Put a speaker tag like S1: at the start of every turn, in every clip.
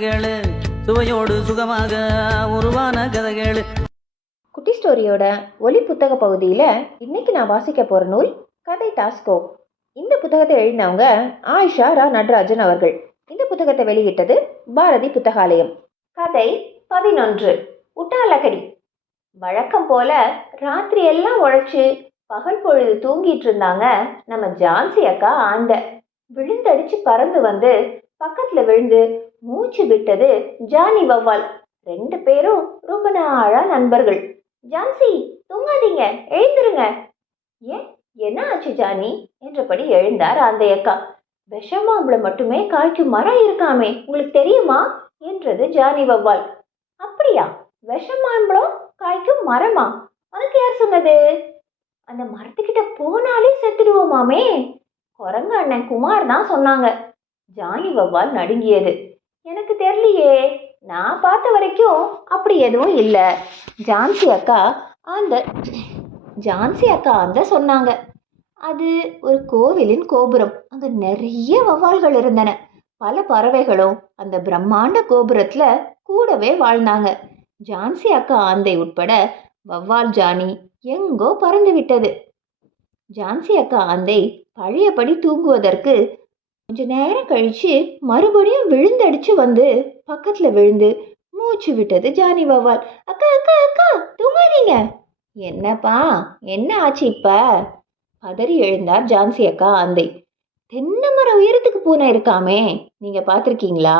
S1: கதைகள் சுவையோடு சுகமாக உருவான கதைகள்.
S2: குட்டி ஸ்டோரியோட ஒலி புத்தக பகுதியில் இன்னைக்கு நான் வாசிக்க போகிற நூல் கதை டாஸ்கோ. இந்த புத்தகத்தை எழுதினவங்க ஆயிஷா ரா நடராஜன் அவர்கள். இந்த புத்தகத்தை வெளியிட்டது பாரதி புத்தகாலயம். கதை பதினொன்று. உட்டாலகடி. வழக்கம் போல ராத்திரி எல்லாம் உழைச்சு பகல் பொழுது தூங்கிட்டு இருந்தாங்க நம்ம ஜான்சி அக்கா ஆந்த விழுந்தடிச்சு பறந்து வந்து பக்கத்துல விழுந்து மூச்சு விட்டது ஜானி வவ்வால் ரெண்டு பேரும் ரொம்ப நாளா நண்பர்கள். ஜான்சி தூங்காதீங்க எழுந்துருங்க. ஏன் என்ன ஆச்சு ஜானி? என்றபடி எழுந்தார் அந்த அக்கா விஷமாம்பளம் மட்டுமே காய்க்கும் மரம் இருக்காமே உங்களுக்கு தெரியுமா? என்றது ஜானி வவ்வால் அப்படியா விஷமாம்பளம் காய்க்கும் மரமா? உனக்கு யார் சொன்னது? அந்த மரத்துக்கிட்ட போனாலே செத்துடுவோமாமே? குரங்கு அண்ணன் குமார் தான் சொன்னாங்க. ஜானி வவ்வால் நடுங்கியது. எனக்கு தெரியலையே. நான் பார்த்த வரைக்கும் அப்படி எதுவும் இல்லை. ஜான்சி அக்கா அந்த ஜான்சி அக்கா அந்த சொன்னாங்க. அது ஒரு கோவிலின் கோபுரம். அங்கே நிறைய வவால்கள் இருந்தன. பல பறவைகளும் அந்த பிரம்மாண்ட கோபுரத்தில் கூடவே வாழ்ந்தாங்க. ஜான்சி அக்கா ஆந்தை உட்பட வவ்வால் ஜானி எங்கோ பறந்து விட்டது. ஜான்சி அக்கா ஆந்தை பழையபடி தூங்குவதற்கு கொஞ்ச நேரம் கழிச்சு மறுபடியும் விழுந்தடிச்சு வந்து பக்கத்துல விழுந்து மூச்சு விட்டது ஜானி வவால். அக்கா அக்கா அக்கா தூங்காதீங்க. என்னப்பா என்ன ஆச்சு இப்ப? பதறி எழுந்தார் ஜான்சி அக்கா ஆந்தை தென்னை மரம் உயரத்துக்கு பூனை இருக்காமே நீங்க பார்த்துருக்கீங்களா?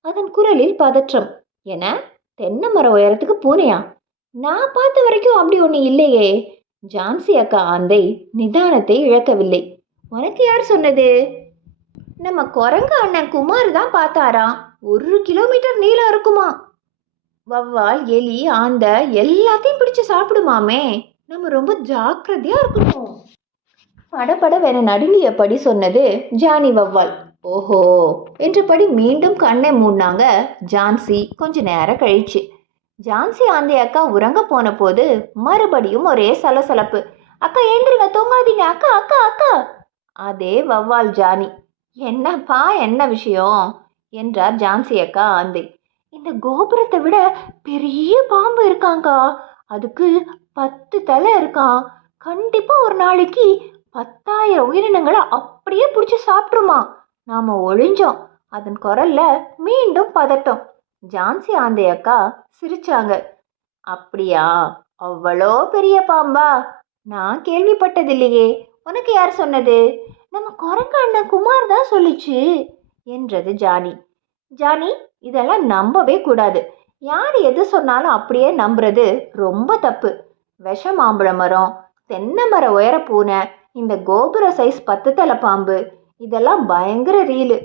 S2: அதன் குரலில் பதற்றம். என தென்னை மரம் உயரத்துக்கு பூனையா? நான் பார்த்த வரைக்கும் அப்படி ஒன்று இல்லையே. ஜான்சி அக்கா ஆந்தை நிதானத்தை இழக்கவில்லை. உனக்கு யார் சொன்னது? நம்ம குரங்கு அண்ணன் குமார் தான் பார்த்தாராம் ஒரு கிலோமீட்டர் நீளம் இருக்குமா? வவ்வால் எலி ஆந்த எல்லாத்தையும் பிடிச்சு சாப்பிடுமாமே. நம்ம ரொம்ப ஜாக்கிரதையா இருக்கணும். படபடவென நடுங்கியபடி சொன்னது ஜானி வவ்வால். ஓஹோ! என்றபடி மீண்டும் கண்ணை மூடினாங்க ஜான்சி. கொஞ்ச நேரம் கழிச்சு. ஜான்சி ஆந்தை அக்கா உறங்க போன போது மறுபடியும் ஒரே சலசலப்பு. அக்கா ஏந்திருங்க தூங்காதீங்க. அக்கா அக்கா அக்கா. அதே வவ்வால் ஜானி. என்னப்பா என்ன விஷயம்? என்றார் ஜான்சி அக்கா ஆந்தை இந்த கோபுரத்தை விட பெரிய பாம்பு இருக்காங்கா? அதுக்கு பத்து தலை இருக்கான் கண்டிப்பா ஒரு நாளைக்கு பத்தாயிரம் உயிரினங்களை அப்படியே பிடிச்சி சாப்பிட்ருமா? நாம ஒளிஞ்சோம். அதன் குரல்ல மீண்டும் பதட்டம். ஜான்சி ஆந்தை அக்கா சிரிச்சாங்க. அப்படியா? அவ்வளோ பெரிய பாம்பா? நான் கேள்விப்பட்டதில்லையே. உனக்கு யார் சொன்னது? நம்ம குரங்கு அண்ணன் குமார் தான் சொல்லிச்சு என்றது ஜானி. ஜானி இதெல்லாம் நம்பவே கூடாது. யார் எது சொன்னாலும் அப்படியே நம்புறது ரொம்ப தப்பு. விஷ மாம்பழ மரம் தென்னை மர உயர பூனை இந்த கோபுர சைஸ் பத்து தலை பாம்பு இதெல்லாம் பயங்கர ரீலு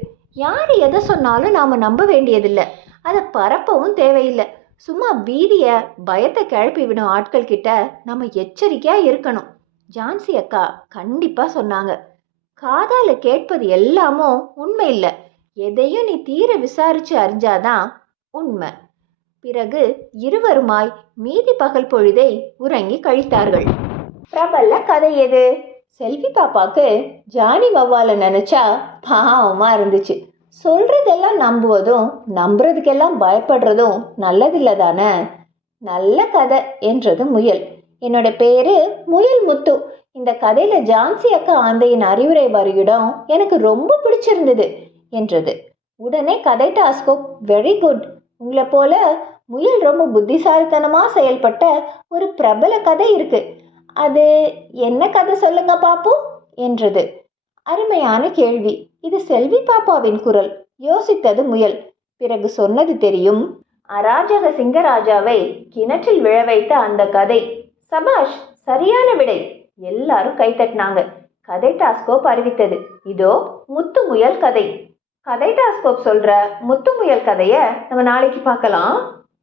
S2: யார் எதை சொன்னாலும் நாம் நம்ப வேண்டியதில்லை. அதை பரப்பவும் தேவையில்லை. சும்மா பீதியை பயத்தை கிளப்பி விடும் ஆட்கள் கிட்ட நம்ம எச்சரிக்கையாக இருக்கணும். ஜான்சி அக்கா கண்டிப்பாக சொன்னாங்க. காதால கேட்பது எல்லாமும் உண்மை இல்லை. எதையும் நீ தீர விசாரிச்சு அறிஞ்சாதான் உண்மை. பிறகு இருவருமாய் மீதி பகல் பொழுதை உறங்கி கழித்தார்கள். பிரபல கதை எது? செல்வி பாப்பாக்கு ஜானி வவ்வால நினைச்சா பாவமா இருந்துச்சு. சொல்றதெல்லாம் நம்புவதும் நம்புறதுக்கெல்லாம் பயப்படுறதும் நல்லதில்ல தானே? நல்ல கதை என்றது முயல். என்னோட பேரு முயல் முத்து. இந்த கதையில ஜான்சி அக்கா ஆந்தையின் அறிவுரை வரியிடம் எனக்கு ரொம்ப பிடிச்சிருந்தது என்றது. உடனே கதை டாஸ்கோ வெரி குட் உங்களை போல முயல் ரொம்ப புத்திசாலித்தனமாக செயல்பட்ட ஒரு பிரபல கதை இருக்கு. அது என்ன கதை சொல்லுங்க பாப்போம் என்றது. அருமையான கேள்வி. இது செல்வி பாப்பாவின் குரல். யோசித்தது முயல். பிறகு சொன்னது தெரியும். அராஜக சிங்கராஜாவை கிணற்றில் விழ வைத்த அந்த கதை. சபாஷ் சரியான விடை. எல்லாரும் கைத்தட்டினாங்க கதை டாஸ்கோப் அறிவித்தது. இதோ முத்து முயல் கதை. கதை டாஸ்கோப் சொல்ற முத்து முயல் கதைய நம்ம நாளைக்கு பார்க்கலாம்.